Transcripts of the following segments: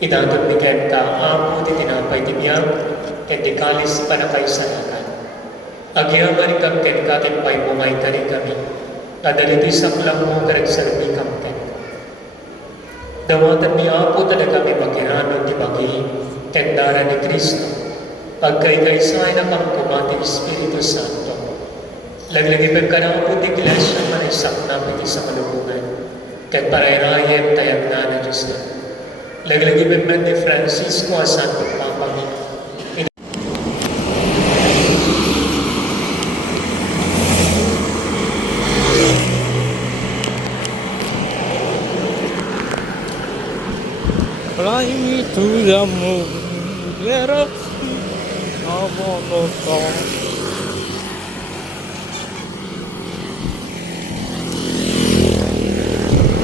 Idadag ni Kenta, apo ti tinapay ti biyag, ken ti kalis panakay salakan. Agyaman kang ken katin pay bumay tari kami, kadaliti saklang mo karagsalmi kang ken. Dawatan ni apo tada kami makirano ti bagi, ken dara ni Kristo, agkay-kaysay na kang kumati Espiritu Santo. Laglagi pagkarapo ti Iglesia manisak na piti sa kalubungan, ken parayrayem tayag na na Diyos na. Laglagi pagman ni Francisco a Santo Papa ni Fly me to the moon, let us have a song.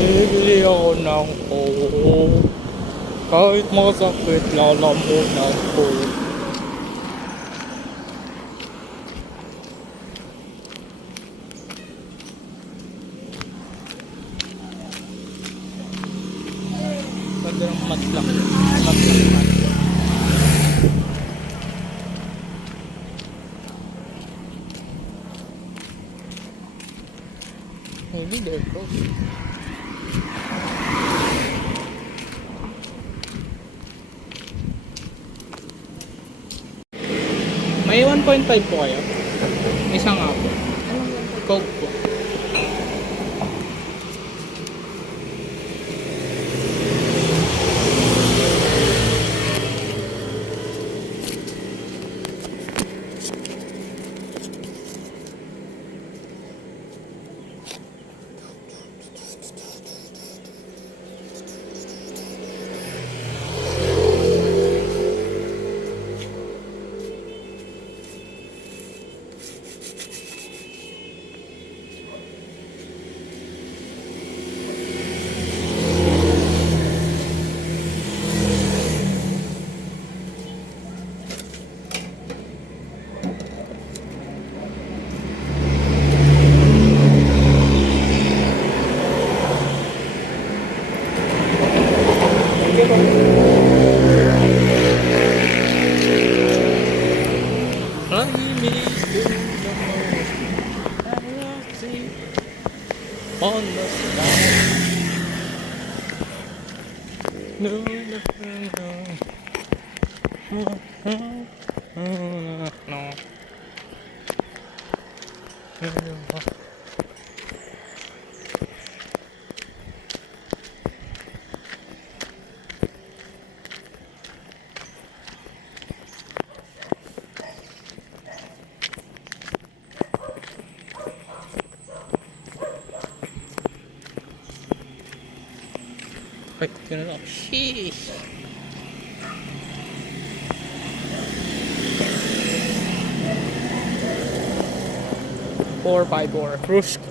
Bibili ako ng oo, kahit masakit lalamunan ko. Ganda ng matlang. Maybe there goes. May 1.5 po kayo? Isang apo. Coke po. On the sky. No, no, no. Wait, yun na. Sheesh. Four by four. Rusk.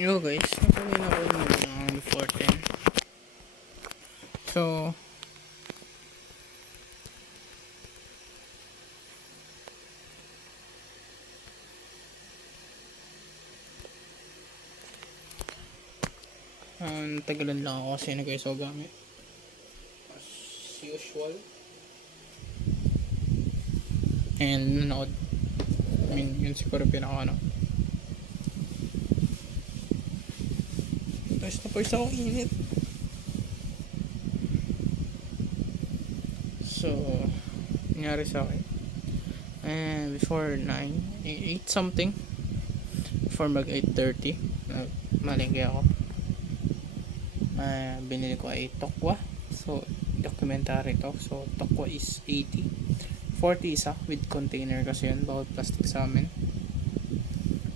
Yo guys, nakawin ako ng before 10. So tagalan lang ako kasi nag-iso gamit as usual. And nanood, I mean yun siguro pinaka ano. Guys, napawis akong init. So nangyari sa akin before 9, 8 something, before mag 8:30 malinggi ako. Binili ko ay tokwa, so documentary to. So tokwa is 80, 40 isa with container kasi yun, bawal plastic sa amin.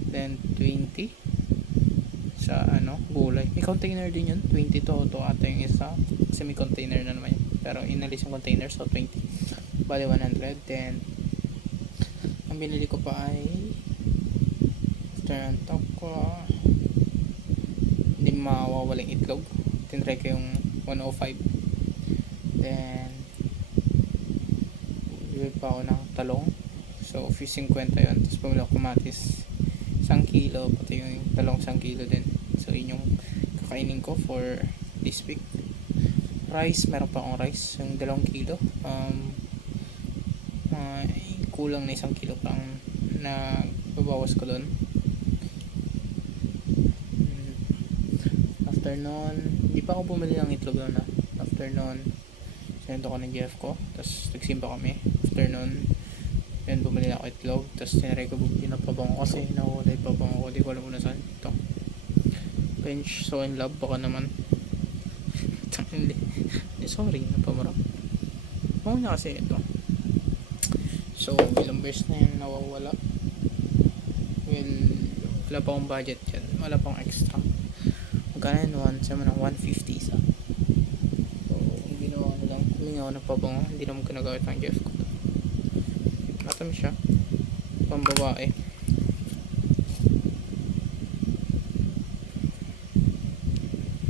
Then 20 sa ano, gulay, may container din yun. 20 to ata yung isa kasi may container na naman yun, pero inalis yung container, so 20 bali 100. Then ang binili ko pa ay after ang tokwa walang itlog. Tinry ko yung 105. Then bibili pa ako ng talong. So 50 yun. Tapos bumili ako kamatis 1 kilo, pati yung talong 1 kilo din. So yun yung kakainin ko for this week. Rice, meron pa akong rice yung 2 kilo. Kulang na 1 kilo pang na babawas ko doon. After nun, hindi pa ako bumili ng itlog doon na. After nun, sinento ko ng Jeff ko, tapos nagsimba kami. After nun, then bumili na ako itlog, tapos tinry ko pinapabango kasi nawala yung pabango ko, di ko alam kung nasaan ito. Bench, so in love, baka naman. Hindi, sorry, napamarap. Bango niya kasi ito. So, ilang beses na yan nawawala. Well, wala pa akong budget dyan, wala pa akong extra. Magkano yun? Sama ng 150 isa. So, ang ginawa ko lang, huminga ako ng pabango, hindi naman kinagamit ng Jeff ko. Matamis siya, pambabae.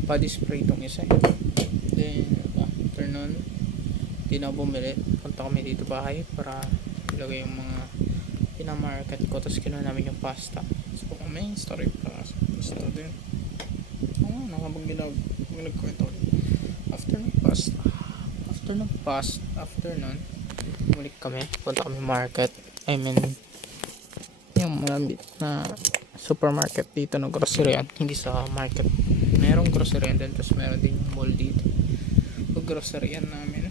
Body spray itong isa. Then after nun, hindi na ako bumili. Punta kami dito bahay para ilagay yung mga pinamarket ko. Tapos kinuha namin yung pasta. So may story pa sa pasta din. Habang nagkwento after nun bumalik kami, punta kami market. I mean yung malambit na supermarket dito ng grocery, hindi sa market, merong grocery din, tapos meron din yung mall dito. Pag grocery namin,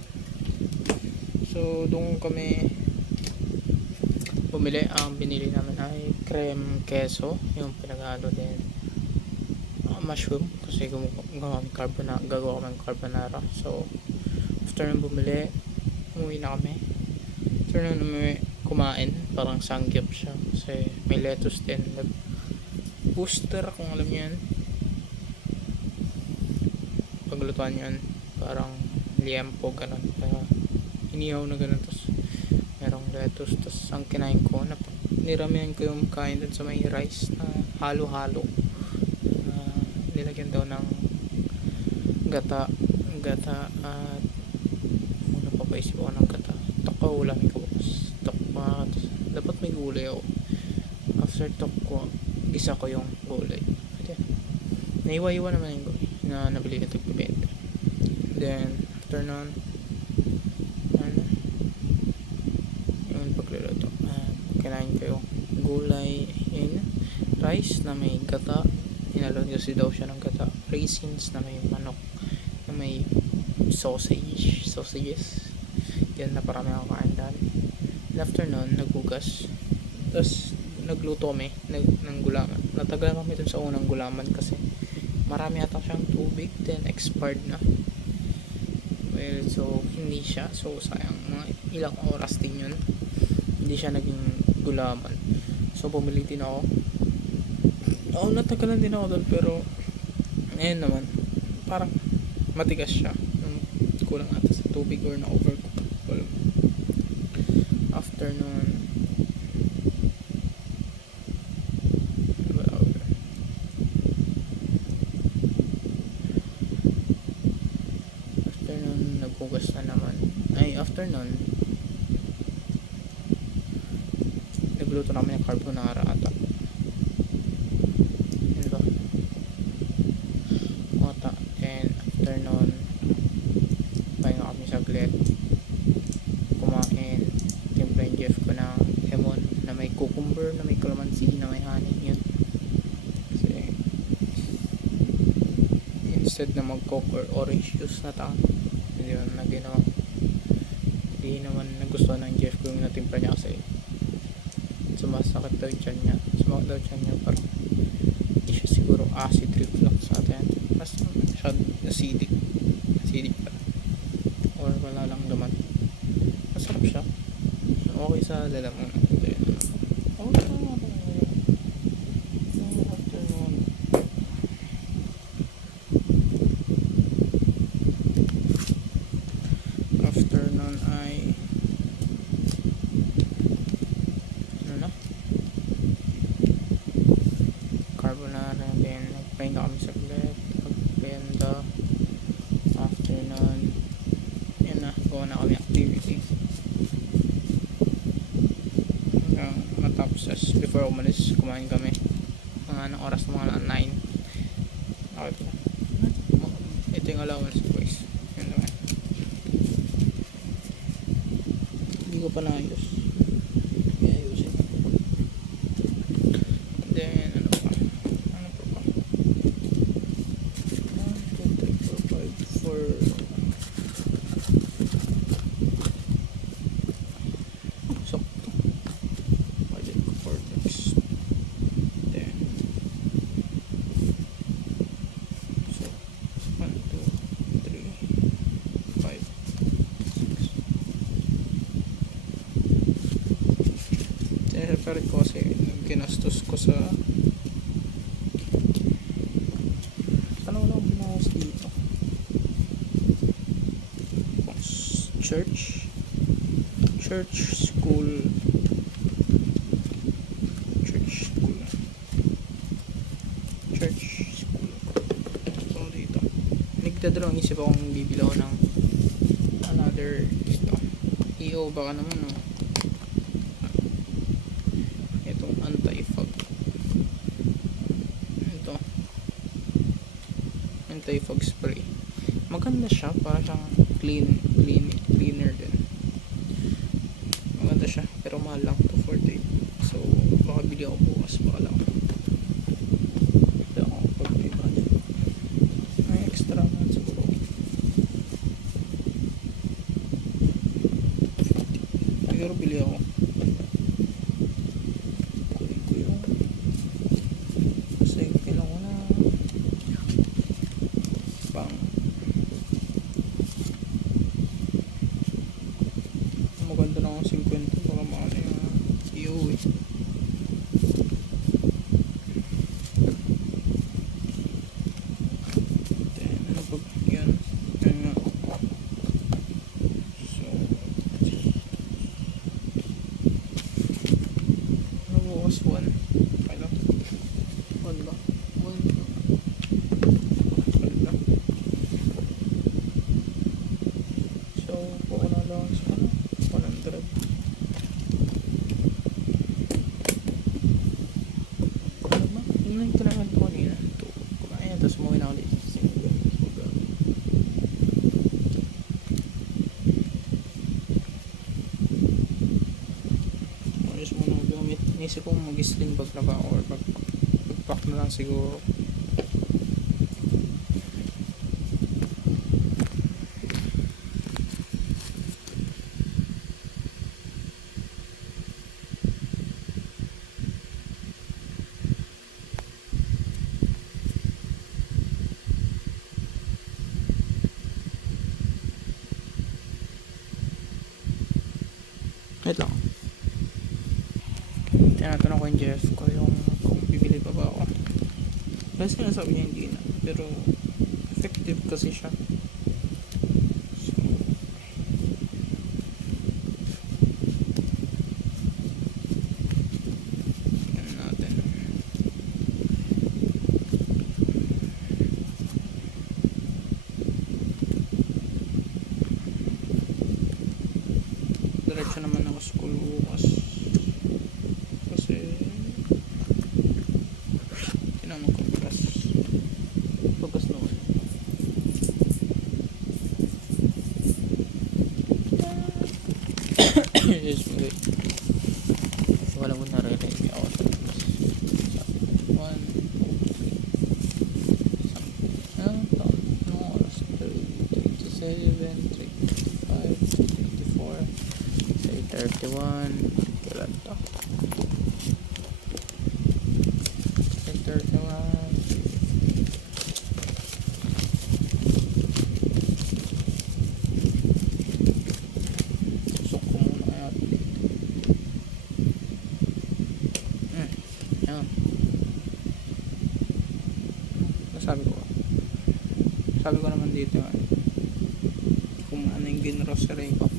so doon kami bumili. Ang binili namin ay creme queso, yung pinagalo din mushroom, kasi gagawa kami carbonara. So after nang bumili, umuwi na kami. After nang kumain, parang sangyup siya kasi may lettuce din, booster kung alam niyo yan, paglutuan yan, parang liempo ganun, inihaw na ganun, tapos merong lettuce. Tapos ang kinain ko, niramihan ko yung kain dun sa may rice na halo-halo, nilagyan daw ng gata at muna papaisip ako ng gata. Toko, ulam ko tokwa, dapat may gulay ako. After tokwa, gisa ko yung gulay. Naiwa-iwa naman yung gulay na nabili na tagpibenta. Then after nun, yung pagluluto, kinain ko yung gulay in rice na may gata. Hinalon kasi daw siya ng gata, raisins na may manok, na may sausages. Yan na parami ako kain dahil. After nun, naghugas. Tapos nagluto kami ng gulaman. Natagal kami dun sa unang gulaman kasi marami ata siyang tubig, then expired na. Well, so hindi siya, so sayang, mga ilang oras din yun, hindi siya naging gulaman. So bumili din ako. Natagalan din ako doon, pero ngayon naman parang matigas siya, kulang ata sa tubig or na overcook. After nun, naghugas na naman. After nun, nagluto namin ng carbonara ata. And after nun, pahinga kami saglit, kumain. Siyempre yung Jeff ko ng lemon na may cucumber, na may calamansi, na may honey. Yun kasi instead na mag-coke or orange juice na tang, hindi yun na ginawa. Hindi naman nagustuhan ng Jeff ko yung natimpla niya kasi sumasakit daw yung tiyan niya. Parang hindi siya siguro acid reflux sa atin, mas acidic pa, or wala lang naman. Masarap siya, okay sa lalamunan. After nun ay carbonara, then nagpahinga kami saglit, kumain kami. Mga anong oras, mga 9. Okay pa. Ito yung allowance guys. Yun naman. Hindi ko pa naayos. Ayusin. Then ano pa? Ano pa ba? 1, 2, 3, 4, 5, 4. Sakto. Budget ko for next. Then so 1, 2, 3, 5, 6. Sinrefer ko kasi ginastos ko sa sana wala akong binawas dito. Church school so dito nagdadalawang isip akong bibili ako ng another ito EO baka naman no itong anti-fog ito anti-fog spray maganda siya para siyang cleaner din maganda siya pero mahal lang 248 so baka bili ako bukas baka lang hindi ako pagbiba may extra man siguro siguro bili ako kunin ko yung kasi kailangan ko na pang maganda na akong 50 baka maano yung iuwi then ano pa yan nga so ano bukas 1 okay lang 1 ba 1 ba so buko na lang sa 100 ano ba? Tingnan ko naman ito kanina kumain tapos umuwi na ulit ayos muna ako gamit inisip ko mag-sling bag na ba or backpack na lang siguro wait lang tinatanong ko yung Jeff ko yung kung bibili pa ba ako kasi sinasabi niya hindi na pero effective kasi siya so yan natin diretso naman ako school bukas kasi tinanong ko bukas naman yes mga wala mo nare-ready ako sa labas 1 something ano oras 3:27 3:25 3:24 31 kailan to 31 susok ko muna kaya yan sabi ko naman dito kung ano yung ginrocery ko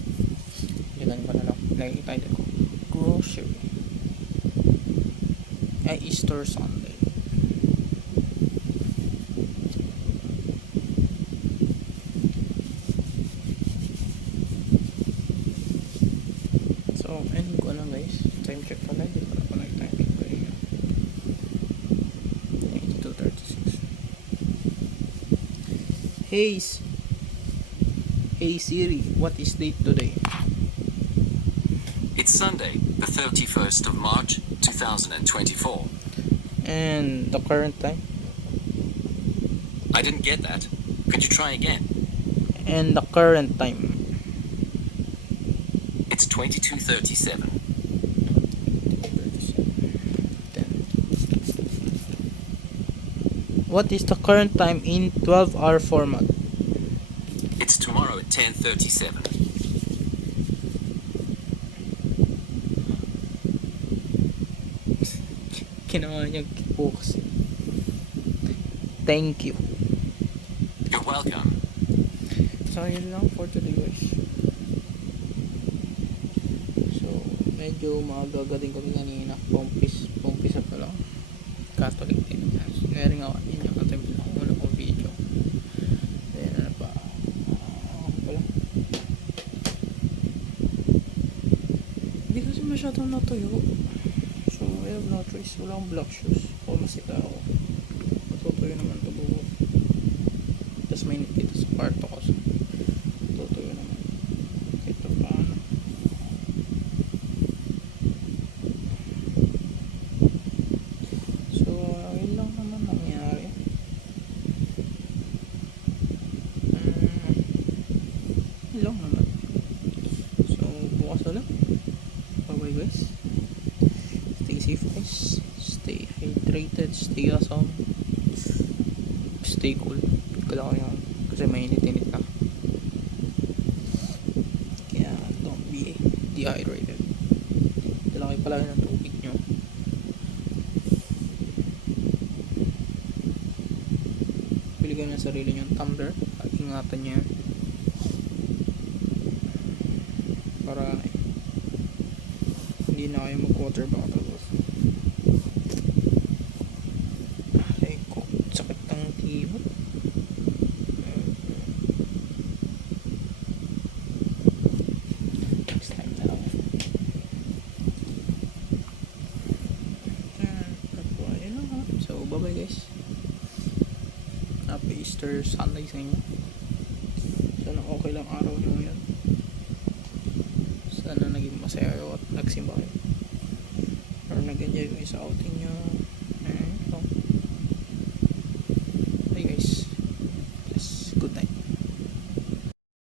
ganun ko na lang lagi title ko grocery ay Easter Sunday so end ko na guys time check pala hindi ko na pala time check ko yun Hey, hey Siri, what is date today? It's Sunday, the 31st of March, 2024. And the current time? I didn't get that. Could you try again? And the current time. It's 22:37. What is the current time in 12-hour format? It's tomorrow at 10:37. Kinawa niyang focus. Thank you. You're welcome. So, yun lang for today guys. So, medyo maaga din kami kanina. Pumpisa pa lang. Catholic din. Ngayon nga, yun yung attempt na una kong video. Then, ano pa? Wala. Hindi kasi masyadong natuyo. So, I have no choice. Wala akong black shoes. O masita ako. Matutuyo naman ito buo. Tapos mainit dito sa kwarto ko. So, matutuyo naman. Ito paano. So, yun lang naman nangyari. Yun lang naman. So, bukas ulit. Bye-bye guys. Stay safe guys. Stay hydrated. Stay awesome. Stay cool. Kailangan yan. Kasi mainit-init na. Kaya don't be dehydrated. Kailangan kayo palagi ng tubig nyo. Pili kayo ng sarili nyo ng tumbler. At ingatan nyo yan. Para hindi na kayo mag-water bottle. Ay ko, sakit ng tibot. Next time na lang. Ayun lang ha. So bye bye guys. Happy Easter Sunday sa inyo. Sana okay lang araw nyo ngayon. Sana naging masaya kayo at nagsimba kayo. Or nag-enjoy kayo sa outing nyo.